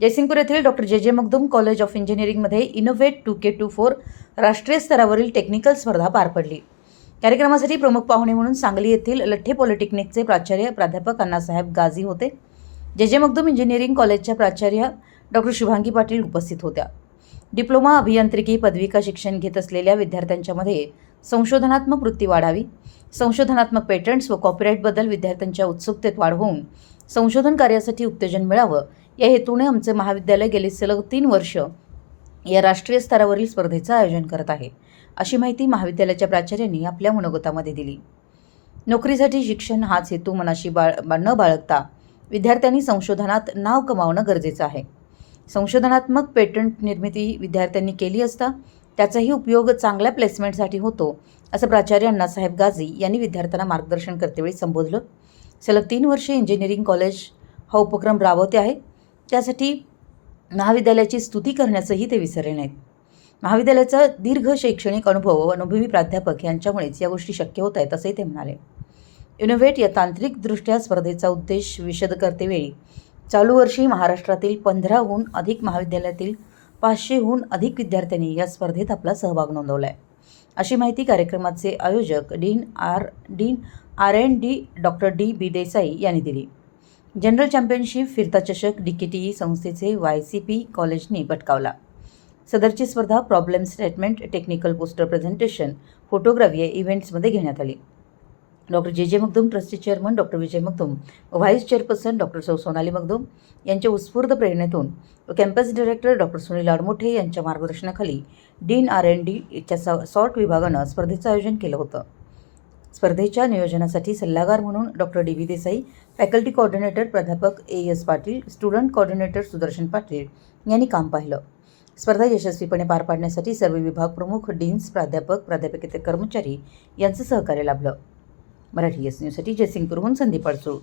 जयसिंगपूर येथील doctor J J Magdum college of इंजिनिअरिंगमध्ये innovate two K two four राष्ट्रीय स्तरावरील टेक्निकल स्पर्धा पार पडली. कार्यक्रमासाठी प्रमुख पाहुणे म्हणून सांगली येथील लठ्ठे पॉलिटेक्निकचे प्राचार्य प्राध्यापक अण्णासाहेब गाझी होते. जे जे मगदूम इंजिनिअरिंग कॉलेजच्या प्राचार्य डॉक्टर शुभांगी पाटील उपस्थित होत्या. डिप्लोमा अभियांत्रिकी पदविका शिक्षण घेत असलेल्या विद्यार्थ्यांच्यामध्ये संशोधनात्मक वृत्ती वाढावी संशोधनात्मक पेटंट्स व कॉपीराईटबद्दल विद्यार्थ्यांच्या उत्सुकतेत वाढ होऊन संशोधन कार्यासाठी उत्तेजन मिळावं या हेतूने आमचे महाविद्यालय गेले सलग तीन वर्ष या राष्ट्रीय स्तरावरील स्पर्धेचं आयोजन करत आहे अशी माहिती महाविद्यालयाच्या प्राचार्यांनी आपल्या मनोगतामध्ये दिली. नोकरीसाठी शिक्षण हाच हेतू मनाशी बाळ बा- न बाळगता विद्यार्थ्यांनी संशोधनात नाव कमावणं गरजेचं आहे. संशोधनात्मक पेटंट निर्मिती विद्यार्थ्यांनी केली असता त्याचाही उपयोग चांगल्या प्लेसमेंटसाठी होतो असं प्राचार्य अण्णासाहेब गाझी यांनी विद्यार्थ्यांना मार्गदर्शन करतेवेळी संबोधलं. सलग तीन वर्षे इंजिनिअरिंग कॉलेज हा उपक्रम राबवते आहे. त्यासाठी महाविद्यालयाची स्तुती करण्याचंही ते विसरले नाहीत. महाविद्यालयाचा दीर्घ शैक्षणिक अनुभव व अनुभवी प्राध्यापक यांच्यामुळेच या गोष्टी शक्य होत आहेत असंही ते म्हणाले. इनोव्हेट या तांत्रिकदृष्ट्या स्पर्धेचा उद्देश विशद करतेवेळी चालू वर्षी महाराष्ट्रातील पंधराहून अधिक महाविद्यालयातील पाचशेहून अधिक विद्यार्थ्यांनी या स्पर्धेत आपला सहभाग नोंदवला आहे अशी माहिती कार्यक्रमाचे आयोजक dean R dean R N D doctor D B Desai यांनी दिली. जनरल चॅम्पियनशिप फिरता चषक डी के टी ई संस्थेचे वाय सी पी कॉलेजने पटकावला सदरची स्पर्धा problem statement technical poster presentation photography या इव्हेंट्समध्ये घेण्यात आली. Doctor J. J. Magdum trustee chairman doctor Vijay Magdum व व्हाईस चेअरपर्सन डॉक्टर सौ सोनाली मगदुम यांच्या उत्स्फूर्त प्रेरणेतून व campus director doctor Sunil Admothe यांच्या मार्गदर्शनाखाली डीन आर एन डीच्या सॉ सॉर्ट विभागानं स्पर्धेचं आयोजन केलं होतं. स्पर्धेच्या नियोजनासाठी सल्लागार म्हणून doctor D. V. Desai faculty coordinator प्राध्यापक A S Patil student coordinator Sudarshan Patil यांनी काम पाहिलं. स्पर्धा यशस्वीपणे पार पाडण्यासाठी सर्व विभाग प्रमुख डीन्स प्राध्यापक प्राध्यापकेतर कर्मचारी यांचं सहकार्य लाभलं. मराठी एस न्यूजसाठी जयसिंगपूरहून संदीप अडसूळ.